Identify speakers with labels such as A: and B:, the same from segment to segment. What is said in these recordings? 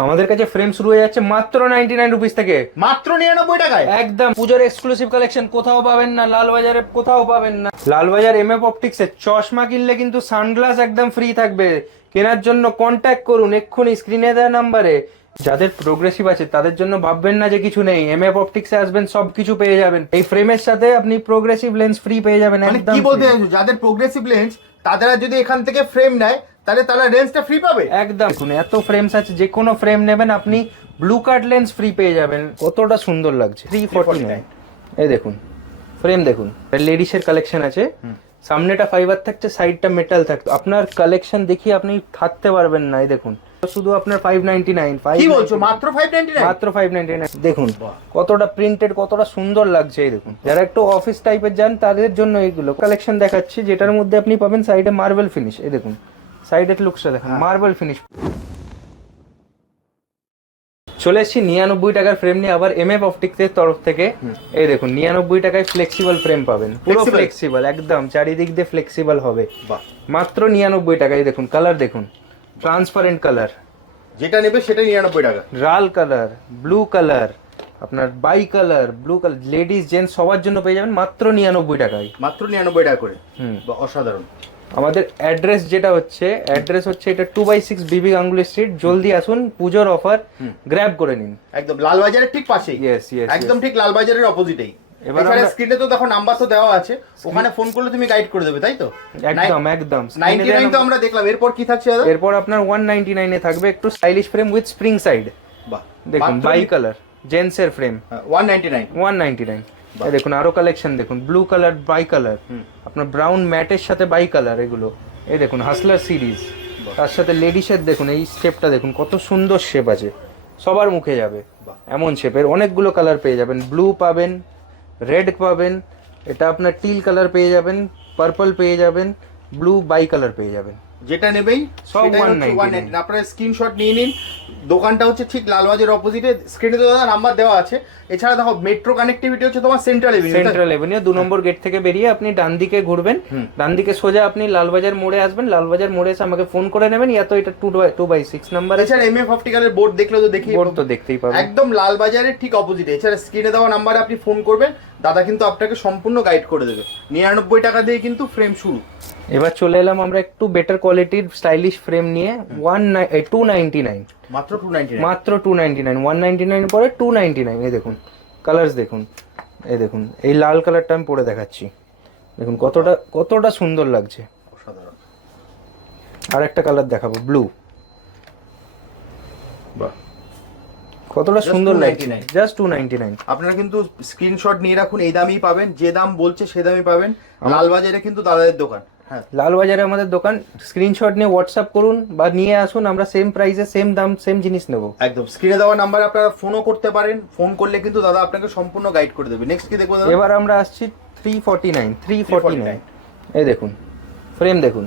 A: আমাদের কাছে ফ্রেম শুরু হয়ে যাচ্ছে মাত্র নাইনটি নাইন রুপিস থেকে।
B: মাত্র নিরানব্বই টাকায়?
A: একদম পুজোর এক্সক্লুসিভ কালেকশন কোথাও পাবেন না লালবাজারে কোথাও পাবেন না। লালবাজার এম এফ অপটিক্সে চশমা কিনলে কিন্তু সানগ্লাস একদম ফ্রি থাকবে। কেনার জন্য কন্ট্যাক্ট করুন এক্ষুনি স্ক্রিনে দেওয়া নাম্বারে যাদের প্রোগ্রেসিভ আছে তাদের জন্য ভাববেন না যে কিছু নেই। এম এফ অপটিক্সে আসবেন সব কিছু পেয়ে যাবেন। এই ফ্রেমের সাথে আপনি প্রোগ্রেসিভ লেন্স ফ্রি পেয়ে যাবেন
B: মানে
A: একদম
B: কি বলতে। যাদের প্রোগ্রেসিভ লেন্স তারা যদি এখান থেকে ফ্রেম নেয় তাহলে তারা রেঞ্জটা ফ্রি পাবে?
A: একদম। দেখুন এত ফ্রেমস আছে যে কোনো ফ্রেম নেবেন আপনি ব্লু কার্ড লেন্স ফ্রি পেয়ে যাবেন। কতটা সুন্দর লাগছে। থ্রি ফর্টি নাইন এই দেখুন ফ্রেম দেখুন লেডিসের কালেকশন আছে। সামনেটা ফাইবার থাকছে সাইডটা মেটাল থাকতো আপনার কালেকশন দেখিয়ে আপনি থাকতে পারবেন না এই দেখুন। শুধু আপনার ফাইভ নাইনটি নাইন
B: কি বলছো মাত্র ফাইভ নাইনটি নাইন
A: মাত্র ফাইভ নাইনটি নাইন দেখুন কতটা প্রিন্টেড কতটা সুন্দর লাগছে এই দেখুন। যারা একটু অফিস টাইপের যান তাদের জন্য এইগুলো কালেকশন দেখাচ্ছি যেটার মধ্যে আপনি পাবেন সাইডে মার্বেল ফিনিশ এই দেখুন। সাইডের লুকসটা দেখুন মার্বেল ফিনিশ চলে এসেছি নিরানব্বই টাকার ফ্রেম নিয়ে আবার এম এফ অপটিক্সের তরফ থেকে। এই দেখুন নিরানব্বই টাকায় ফ্লেক্সিবল ফ্রেম পাবেন। পুরো ফ্লেক্সিবল একদম চারিদিক দিয়ে ফ্লেক্সিবল হবে। মাত্র নিরানব্বই টাকায় দেখুন কালার দেখুন ট্রান্সপারেন্ট কালার
B: যেটা নেবে সেটা নিরানব্বই টাকা।
A: লাল কালার ব্লু কালার আপনার by colour blue colour ladies gents সবার জন্য পেয়ে যাবেন মাত্র নিরানব্বই টাকায়।
B: মাত্র নিরানব্বই টাকা করে।
A: হুম।
B: অসাধারণ।
A: আমাদের অ্যাড্রেস যেটা হচ্ছে অ্যাড্রেস হচ্ছে এটা two by six BB Ganguly street জলদি আসুন পুজোর অফার গ্র্যাব করে নিন।
B: একদম লালবাজারের ঠিক পাশে
A: ইয়েস ইয়েস
B: একদম ঠিক লালবাজারের অপোজিটেই
A: এবারে
B: স্ক্রিনে তো দেখো নাম্বার তো দেওয়া আছে। ওখানে ফোন করলে তুমি গাইড করে দেবে তাই তো?
A: একদম একদম।
B: 99 তো আমরা দেখলাম। এরপর কি থাকছে
A: এরপর আপনার 199 এ থাকবে একটু stylish frame with spring side
B: বাহ।
A: দেখুন বাই কালার
B: জেন্টস এর
A: ফ্রেম 199 199 দেখুন আরও কালেকশন দেখুন ব্লু কালার বাই কালার আপনার ব্রাউন ম্যাটের সাথে বাই কালার এগুলো। এই দেখুন হাসলার সিরিজ তার সাথে লেডিসের দেখুন এই শেপটা দেখুন কত সুন্দর শেপ আছে। সবার মুখে যাবে এমন শেপের অনেকগুলো কালার পেয়ে যাবেন ব্লু পাবেন রেড পাবেন এটা আপনার টিল কালার পেয়ে যাবেন পার্পল পেয়ে যাবেন ব্লু বাই কালার পেয়ে যাবেন।
B: যেটা নেবেই
A: সব
B: সেটাই হচ্ছে
A: 199
B: 199 আপনারা স্ক্রিনশট নিয়ে নিন। দোকানটা হচ্ছে ঠিক লালবাজার অপোজিটে স্ক্রিনে তো দাদা নাম্বার দেওয়া আছে। এছাড়া দেখো মেট্রো কানেক্টিভিটি হচ্ছে তোমার সেন্ট্রাল এভিনিউ
A: সেন্ট্রাল এভিনিউ দু নম্বর গেট থেকে বেরিয়ে আপনি ডান দিকে ঘুরবেন। ডান দিকে সোজা আপনি লালবাজার মোড়ে আসবেন। লালবাজার মোড়ে এসে আমাকে ফোন করে নেবেন। ইয়া তো এটা two two by six number
B: এছাড়া এমএফ অপটিক্যালের বোর্ড দেখলে তো দেখি
A: বোর্ড তো দেখতেই পাবেন।
B: একদম লালবাজারের ঠিক অপোজিটে এছাড়া স্ক্রিনে দেওয়া নাম্বারে আপনি ফোন করবেন। দাদা কিন্তু আপনাকে সম্পূর্ণ গাইড করে দেবে। নিরানব্বই টাকা দিয়ে কিন্তু ফ্রেম শুরু।
A: এবার চলে এলাম আমরা একটু বেটার কোয়ালিটির স্টাইলিশ ফ্রেম নিয়ে ওয়ান টু নাইনটি নাইন
B: মাত্র টু নাইনটি
A: মাত্র two ninety nine one ninety nine পরে টু নাইনটি নাইন এই দেখুন। কালার্স দেখুন। এই দেখুন। এই লাল কালারটা আমি পরে দেখাচ্ছি। দেখুন কতটা কতটা সুন্দর লাগছে। আর একটা কালার দেখাবো ব্লু
B: বাহ।
A: কতটা সুন্দর লাগছে
B: 299
A: জাস্ট টু নাইনটি নাইন
B: আপনারা কিন্তু স্ক্রিনশট নিয়ে রাখুন এই দামই পাবেন যে দাম বলছে সে দামই পাবেন। লালবাজারে কিন্তু দাদাদের দোকান হ্যাঁ।
A: লালবাজারে আমাদের দোকান স্ক্রিনশট নিয়ে হোয়াটসঅ্যাপ করুন বা নিয়ে আসুন আমরা সেম প্রাইসে সেম দাম সেম জিনিস নেব।
B: একদম স্ক্রিনে দেওয়া নাম্বারে আপনারা ফোনও করতে পারেন ফোন করলে কিন্তু দাদা আপনাকে সম্পূর্ণ গাইড করে দেবে। নেক্সট কি দেখব দাদা?
A: এবার আমরা আসছি three forty nine three forty nine এই দেখুন ফ্রেম দেখুন।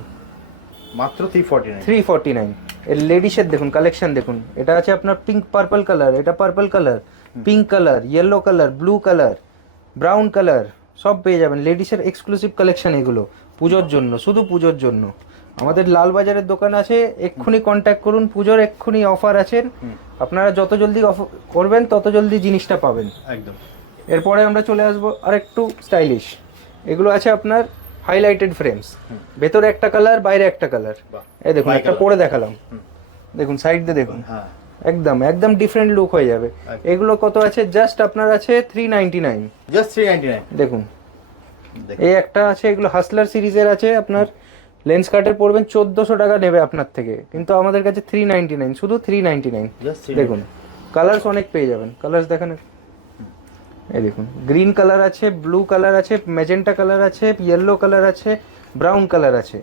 B: মাত্র three forty nine
A: three forty nine এর লেডিসের দেখুন কালেকশন দেখুন। এটা আছে আপনার পিঙ্ক পার্পল কালার এটা purple colour pink colour yellow colour blue colour brown colour সব পেয়ে যাবেন। লেডিসের এক্সক্লুসিভ কালেকশন এগুলো পুজোর জন্য শুধু পুজোর জন্য। আমাদের লালবাজারের দোকান আছে এক্ষুনি কন্ট্যাক্ট করুন পুজোর এক্ষুনি অফার আছে। আপনারা যত জলদি অফ- করবেন তত জলদি জিনিসটা পাবেন।
B: একদম।
A: এরপরে আমরা চলে আসব আর একটু স্টাইলিশ এগুলো আছে আপনার হাইলাইটেড ফ্রেমস ভেতরে একটা কালার বাইরে একটা কালার। এই দেখুন একটা পরে দেখালাম। দেখুন সাইড দিয়ে দেখুন।
B: হ্যাঁ।
A: একদম একদম ডিফারেন্ট লুক হয়ে যাবে। এগুলো কত আছে? জাস্ট আপনার আছে three ninety nine
B: just three ninety nine
A: দেখুন। এই একটা আছে এগুলো হাসলার সিরিজের আছে আপনার লেন্স কার্টের পড়বেন চোদ্দোশো টাকা নেবে আপনার থেকে। কিন্তু আমাদের কাছে থ্রি নাইনটি নাইন শুধু থ্রি নাইনটি নাইন
B: জাস্ট
A: দেখুন কালার্স অনেক পেয়ে যাবেন। কালার্স দেখেন এই দেখুন। গ্রিন কালার আছে ব্লু কালার আছে ম্যাজেন্টা কালার আছে ইয়েলো কালার আছে ব্রাউন কালার আছে।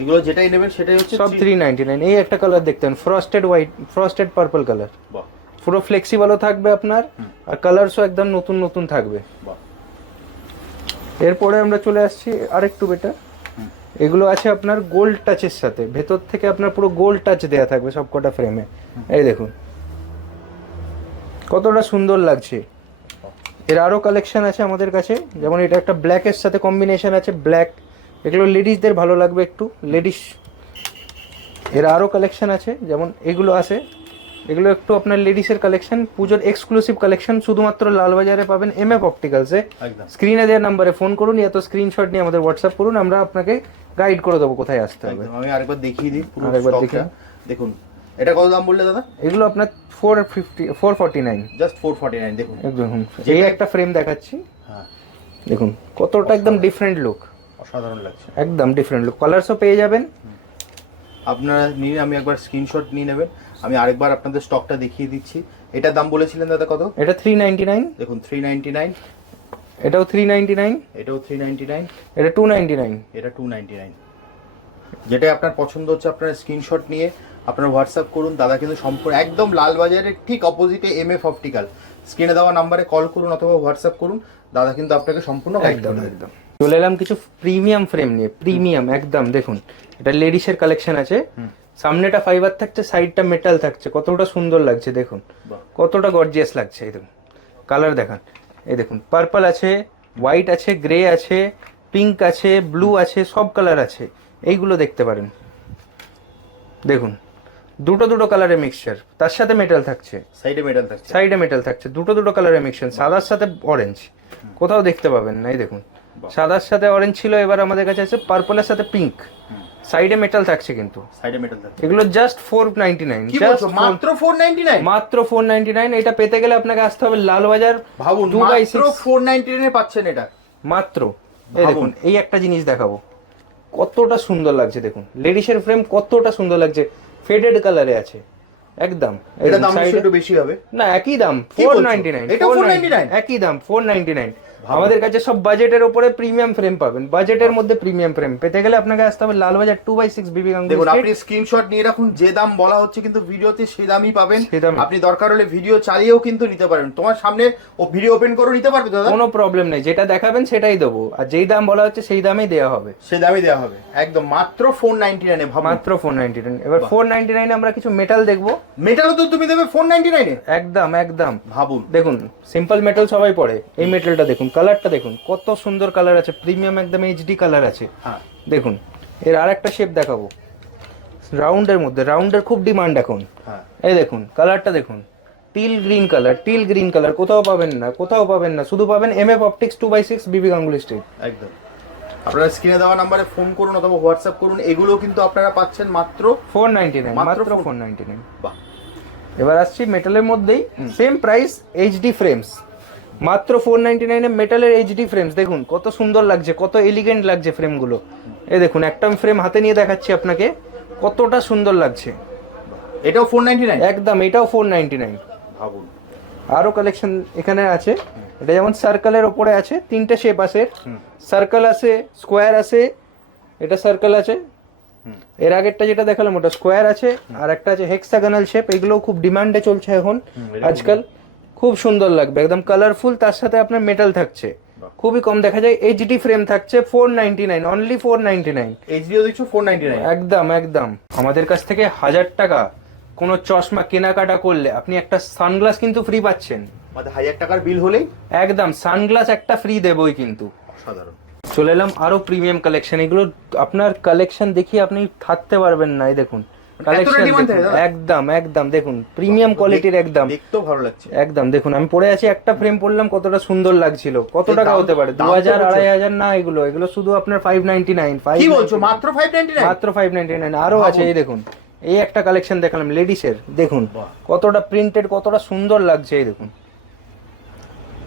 B: এগুলো যেটাই নেবেন সেটাই হচ্ছে
A: সব থ্রি নাইনটি নাইন এই একটা কালার দেখতেন frosted white frosted purple colour
B: বাহ।
A: পুরো ফ্লেক্সিবলও থাকবে আপনার আর কালারসও একদম নতুন নতুন থাকবে।
B: বাহ।
A: এরপরে আমরা চলে আসছি আরেকটু বেটার এগুলো আছে আপনার গোল্ড টাচের সাথে। ভেতর থেকে আপনার পুরো গোল্ড টাচ দেয়া থাকবে সবকটা ফ্রেমে এই দেখুন। কতটা সুন্দর লাগছে। এর আরও কালেকশন আছে আমাদের কাছে। যেমন এটা একটা ব্ল্যাকের সাথে কম্বিনেশন আছে ব্ল্যাক এগুলো লেডিসদের ভালো লাগবে একটু লেডিস এর আরও কালেকশন আছে যেমন এগুলো আছে। এগুলো একটু আপনার লেডিসের কালেকশন পুজোর এক্সক্লুসিভ কালেকশন শুধুমাত্র লালবাজারে পাবেন এম এফ অপটিক্যালসে স্ক্রিনে দেওয়ার নাম্বারে ফোন করুন ইয়া তো স্ক্রিনশট নিয়ে আমাদের হোয়াটসঅ্যাপ করুন আমরা আপনাকে গাইড করে দেবো কোথায় আসতে হবে।
B: আমি আরেকবার দেখিয়ে দিই পুরো
A: আরেকবার
B: দেখুন এটা কত দাম বললে দাদা?
A: এগুলো আপনার four fifty four forty nine
B: just four forty nine দেখুন
A: একদম এই একটা ফ্রেম দেখাচ্ছি।
B: হ্যাঁ।
A: দেখুন কতটা একদম ডিফারেন্ট লুক
B: অসাধারণ লাগছে।
A: একদম ডিফারেন্ট লুক কালারসও পেয়ে যাবেন।
B: আপনারা নিন আমি একবার স্ক্রিনশট নিয়ে নেবেন। আমি আরেকবার আপনাদের স্টকটা দেখিয়ে দিচ্ছি। এটার দাম বলেছিলেন দাদা কত?
A: এটা থ্রি নাইনটি নাইন
B: দেখুন থ্রি নাইনটি নাইন
A: এটাও থ্রি নাইনটি নাইন
B: এটাও থ্রি নাইনটি নাইন
A: এটা টু নাইনটি নাইন
B: এটা টু নাইনটি নাইন যেটাই আপনার পছন্দ হচ্ছে আপনার স্ক্রিনশট নিয়ে আপনার হোয়াটসঅ্যাপ করুন দাদা কিন্তু সম্পূর্ণ একদম লালবাজারের ঠিক অপোজিটে এম এফ অপটিক্যাল স্ক্রিনে দেওয়া নাম্বারে কল করুন অথবা হোয়াটসঅ্যাপ করুন দাদা কিন্তু আপনাকে সম্পূর্ণ
A: একদম একদম। চলে এলাম কিছু প্রিমিয়াম ফ্রেম নিয়ে প্রিমিয়াম একদম দেখুন। এটা লেডিসের কালেকশন আছে। সামনেটা ফাইবার থাকছে সাইডটা মেটাল থাকছে। কতটা সুন্দর লাগছে দেখুন। কতটা গর্জিয়াস লাগছে এই দেখুন। কালার দেখান। এই দেখুন পার্পল আছে হোয়াইট আছে গ্রে আছে পিঙ্ক আছে ব্লু আছে সব কালার আছে। এইগুলো দেখতে পারেন। দেখুন। দুটো দুটো কালারের মিক্সচার তার সাথে মেটাল থাকছে।
B: সাইডে মেটাল থাকছে।
A: সাইডে মেটাল থাকছে। দুটো দুটো কালারের মিক্সচার সাদার সাথে অরেঞ্জ কোথাও দেখতে পাবেন না এই দেখুন। সাদার সাথে অরেঞ্জ ছিল এবার আমাদের কাছে আছে পার্পলের সাথে পিঙ্ক সাইডে মেটাল থাকছে কিন্তু।
B: সাইডে মেটাল থাকছে।
A: এগুলো জাস্ট ফোর নাইনটি নাইন
B: কি বলছো? মাত্র ফোর নাইনটি নাইন
A: মাত্র ফোর নাইনটি নাইন এটা পেতে গেলে আপনাকে আসতে হবে লালবাজার
B: ভাবুন মাত্র ফোর নাইনটি নাইনে পাচ্ছেন এটা।
A: মাত্র। এই দেখুন এই একটা জিনিস দেখাবো। কতটা সুন্দর লাগছে দেখুন। লেডিসের ফ্রেম কতটা সুন্দর লাগছে। ফেডেড কালারে আছে। একদম।
B: এটা দাম একটু বেশি হবে।
A: না একই দাম।
B: কি
A: ফোর
B: বলছো?
A: নাইনটি নাইন
B: এটাও 499?
A: একই দাম ফোর নাইনটি নাইন আমাদের কাছে সব বাজেটের উপরে প্রিমিয়াম ফ্রেম পাবেন। বাজেটের মধ্যে প্রিমিয়াম ফ্রেম পেতে গেলে আপনাকে আসতে হবে লালবাজার টু বাই সিক্স বিবি
B: দেখুন। আপনি স্ক্রিনশট নিয়ে রাখুন যে দাম বলা হচ্ছে কিন্তু ভিডিওতে সে দামই পাবেন। আপনি দরকার হলে ভিডিও চালিয়েও কিন্তু নিতে পারেন। তোমার সামনে ও ভিডিও ওপেন করে নিতে পারবে দাদা?
A: কোনো প্রবলেম নেই। যেটা দেখাবেন সেটাই দেবো। আর যেই দাম বলা হচ্ছে সেই দামেই দেওয়া হবে।
B: সে দামই দেওয়া হবে। একদম মাত্র ফোর নাইনটি নাইনে
A: মাত্র ফোর নাইনটি নাইন এবার ফোর নাইনটি নাইনে আমরা কিছু মেটাল দেখব।
B: মেটালও তো তুমি দেবে ফোর নাইনটি নাইনে
A: একদম একদম।
B: ভাবুন।
A: দেখুন সিম্পল মেটাল সবাই পড়ে। এই মেটালটা দেখুন কালারটা দেখুন কত সুন্দর কালার আছে প্রিমিয়াম একদম এইচডি কালার আছে।
B: হ্যাঁ।
A: দেখুন এর আর একটা শেপ দেখাবো। রাউন্ডের মধ্যে রাউন্ডের খুব ডিমান্ড এখন।
B: হ্যাঁ।
A: এই দেখুন কালারটা দেখুন teal green colour teal green colour কোথাও পাবেন না কোথাও পাবেন না শুধু পাবেন M F optics two by six BB Ganguly street
B: একদম। আপনারা স্ক্রিনে দেওয়া নাম্বারে ফোন করুন অথবা হোয়াটসঅ্যাপ করুন এগুলো কিন্তু আপনারা পাচ্ছেন মাত্র
A: ফোর নাইনটি নাইন
B: মাত্র
A: ফোর নাইনটি নাইন
B: বাহ।
A: এবার আসছি মেটালের মধ্যেই সেম প্রাইস এইচডি ফ্রেমস মাত্র ফোর নাইনটি নাইনে মেটালের এইচডি ফ্রেমস দেখুন কত সুন্দর লাগছে কত এলিগেন্ট লাগছে ফ্রেমগুলো এই দেখুন একটা ফ্রেম হাতে নিয়ে দেখাচ্ছি আপনাকে কতটা সুন্দর লাগছে।
B: এটাও ফোর নাইনটি নাইন
A: একদম এটাও ফোর নাইনটি নাইন
B: ভাবুন।
A: আরও কালেকশন এখানে আছে এটা যেমন সার্কেলের ওপরে আছে তিনটে শেপ আছে সার্কেল আছে স্কোয়ার আছে এটা সার্কেল আছে। এর আগেরটা যেটা দেখালাম ওটা স্কোয়ার আছে আর একটা আছে হেক্সাগনাল শেপ এগুলোও খুব ডিমান্ডে চলছে এখন আজকাল। খুব সুন্দর লাগবে। একদম কালারফুল তার সাথে আপনার মেটাল থাকছে। খুবই কম দেখা যায়। এইচডি ফ্রেম থাকছে four ninety nine only four ninety nine
B: HDO দেখছ ফোর নাইনটি নাইন
A: একদম একদম। আমাদের কাছ থেকে হাজার টাকা কোনো চশমা কেনাকাটা করলে আপনি একটা সানগ্লাস কিন্তু ফ্রি পাচ্ছেন।
B: আমাদের হাজার টাকার বিল হলেই?
A: একদম সানগ্লাস একটা ফ্রি দেবই কিন্তু।
B: অসাধারণ।
A: চলে এলাম আরও প্রিমিয়াম কালেকশন এগুলো আপনার কালেকশন দেখিয়ে আপনি থাকতে পারবেন না এই দেখুন। একদম একদম দেখুন প্রিমিয়াম কোয়ালিটির একদম।
B: দেখতেও ভালো লাগছে।
A: একদম দেখুন আমি পরে আছি একটা ফ্রেম পড়লাম কতটা সুন্দর লাগছিল। কত টাকা হতে পারে? দু হাজার? আড়াই হাজার না এগুলো এগুলো শুধু আপনার ফাইভ নাইনটি নাইন ফাইভ
B: কি বলছো? মাত্র ফাইভ নাইনটি নাইন
A: মাত্র ফাইভ নাইনটি নাইন আরও আছে এই দেখুন এই একটা কালেকশন দেখালাম লেডিসের দেখুন কতটা প্রিন্টেড কতটা সুন্দর লাগছে এই দেখুন।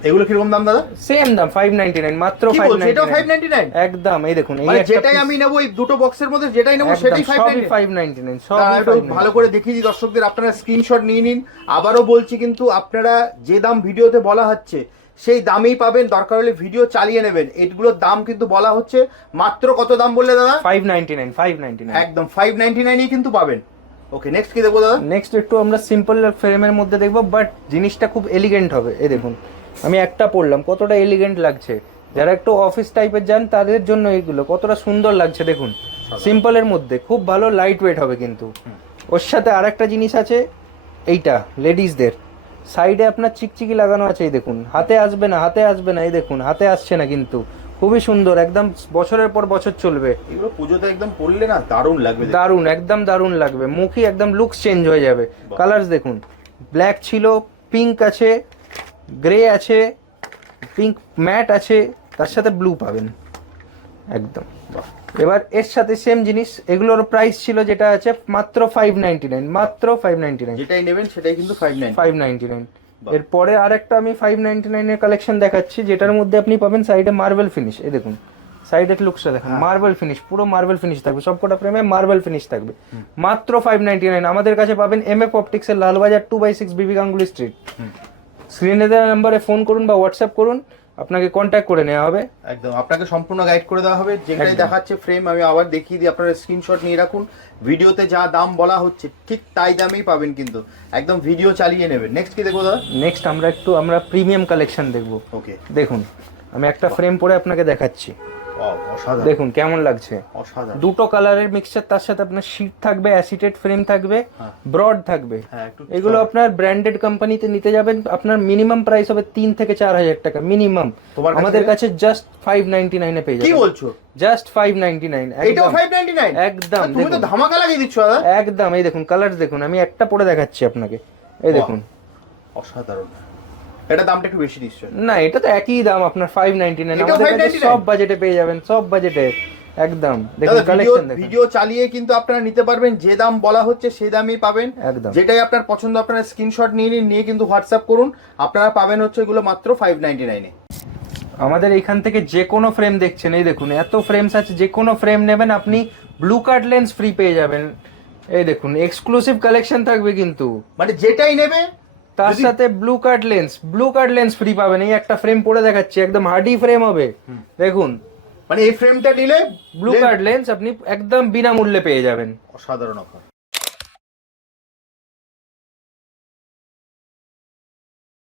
B: এগুলো কীরকম দাম দাদা?
A: সেম দাম ফাইভ নাইনটি নাইন মাত্র
B: কি
A: ফাইভ
B: বলছো এটাও ফাইভ নাইনটি নাইন
A: একদম এই দেখুন এই
B: মানে যেটাই আমি নেব এই দুটো বক্সের মধ্যে যেটাই নেব সেটাই ফাইভ
A: সবই ফাইভ নাইনটি নাইন সবই
B: একটু
A: 599
B: ভালো করে দেখিয়ে দিই দর্শকদের আপনারা স্ক্রিনশট নিয়ে নিন। আবারও বলছি কিন্তু আপনারা যে দাম ভিডিওতে বলা হচ্ছে সেই দামেই পাবেন দরকার হলে ভিডিও চালিয়ে নেবেন। এগুলোর দাম কিন্তু বলা হচ্ছে মাত্র কত দাম বললে দাদা?
A: 599 599
B: একদম ফাইভ নাইনটি নাইনই কিন্তু পাবেন। ওকে নেক্সট কি দেখব দাদা?
A: নেক্সট একটু আমরা সিম্পল ফ্রেমের মধ্যে দেখব বাট জিনিসটা খুব এলিগেন্ট হবে এই দেখুন। আমি একটা পড়লাম কতটা এলিগেন্ট লাগছে। যারা একটু অফিস টাইপের যান তাদের জন্য এইগুলো কতটা সুন্দর লাগছে দেখুন। সিম্পলের মধ্যে খুব ভালো লাইট ওয়েট হবে কিন্তু। ওর সাথে আর একটা জিনিস আছে এইটা লেডিসদের সাইডে আপনার চিকচিকি লাগানো আছে এই দেখুন। হাতে আসবে না হাতে আসবে না এই দেখুন হাতে আসছে না কিন্তু। খুবই সুন্দর একদম বছরের পর বছর চলবে।
B: এগুলো পুজোতে একদম পরলে না দারুণ লাগবে
A: দারুণ একদম দারুণ লাগবে। মুখই একদম লুকস চেঞ্জ হয়ে যাবে। কালার্স দেখুন ব্ল্যাক ছিল পিঙ্ক আছে গ্রে আছে পিঙ্ক ম্যাট আছে তার সাথে ব্লু পাবেন। একদম। এবার এর সাথে সেম জিনিস এগুলোর প্রাইস ছিল যেটা আছে মাত্র ফাইভ নাইনটি নাইন মাত্র ফাইভ নাইনটি নাইন
B: যেটাই নেবেন সেটাই কিন্তু five nine
A: five ninety nine. এরপরে আরেকটা আমি ফাইভ নাইনটি নাইনের কালেকশন দেখাচ্ছি যেটার মধ্যে আপনি পাবেন সাইডে মার্বেল ফিনিশ এই দেখুন সাইডের লুকসটা দেখুন
B: হ্যাঁ।
A: মার্বেল ফিনিশ পুরো মার্বেল ফিনিশ থাকবে সবকটা ফ্রেমে মার্বেল ফিনিশ থাকবে। মাত্র ফাইভ নাইনটি নাইন আমাদের কাছে পাবেন M F অপটিক্সের Lalbazar two by six BB Ganguly street স্ক্রিনে দেওয়া নাম্বারে ফোন করুন বা হোয়াটসঅ্যাপ করুন আপনাকে কন্ট্যাক্ট করে নেওয়া হবে।
B: একদম আপনাকে সম্পূর্ণ গাইড করে দেওয়া হবে। যেটাই দেখাচ্ছে ফ্রেম আমি আবার দেখিয়ে দিই আপনারা স্ক্রিনশট নিয়ে রাখুন। ভিডিওতে যা দাম বলা হচ্ছে ঠিক তাই দামেই পাবেন কিন্তু। একদম ভিডিও চালিয়ে নেবেন। নেক্সট কি দেখব দাদা?
A: নেক্সট আমরা একটু আমরা প্রিমিয়াম কালেকশন দেখব।
B: ওকে
A: দেখুন আমি একটা ফ্রেম পরে আপনাকে দেখাচ্ছি। দেখুন কেমন লাগছে? দুটো কালারের মিক্সচার তার সাথে আপনার শীট থাকবে অ্যাসিটেড ফ্রেম থাকবে
B: হ্যাঁ।
A: ব্রড থাকবে।
B: হ্যাঁ
A: এগুলো আপনার ব্র্যান্ডেড কোম্পানিতে নিতে যাবেন। আপনার মিনিমাম প্রাইস হবে তিন থেকে চার হাজার টাকা মিনিমাম আমাদের কাছে জাস্ট ফাইভ নাইনটি নাইনে পেয়ে
B: কি
A: যাবেন।
B: বলছো?
A: জাস্ট ফাইভ নাইনটি নাইন
B: এটাও ফাইভ নাইনটি নাইন
A: একদম,
B: তুমি তো ধামাকা লাগিয়ে দিচ্ছ
A: একদম এই দেখুন কালার দেখুন আমি একটা পরে দেখাচ্ছি আপনাকে। এই দেখুন।
B: অসাধারণ। এটা দামটা একটু বেশি দিচ্ছ।
A: না এটা তো একই দাম আপনার ফাইভ নাইনটি নাইন
B: এটাও
A: আমাদের কাছে সব বাজেটে পেয়ে যাবেন সব বাজেটে একদম। দেখুন কালেকশন দেখুন।
B: ভিডিও চালিয়ে কিন্তু আপনারা নিতে পারবেন যে দাম বলা হচ্ছে সেই দামই পাবেন।
A: একদম।
B: যেটাই আপনার পছন্দ আপনারা স্ক্রিনশট নিয়ে নিন নিয়ে কিন্তু হোয়াটসঅ্যাপ করুন। আপনারা পাবেন হচ্ছে এগুলো মাত্র ফাইভ নাইনটি নাইনে
A: আমাদের এইখান থেকে যে কোনো ফ্রেম দেখছেন এই দেখুন এত ফ্রেমস আছে যে কোনো ফ্রেম নেবেন আপনি ব্লু কার্ড লেন্স ফ্রি পেয়ে যাবেন। এই দেখুন এক্সক্লুসিভ কালেকশন থাকবে কিন্তু।
B: মানে যেটাই নেবে
A: তার সাথে blue card lens blue card lens free পাবেন। এই একটা ফ্রেম পরে দেখাচ্ছি একদম হার্ডি ফ্রেম হবে। দেখুন।
B: মানে এই ফ্রেমটা নিলে
A: ব্লু কার্ড লেন্স আপনি একদম বিনামূল্যে পেয়ে যাবেন।
B: অসাধারণ অফার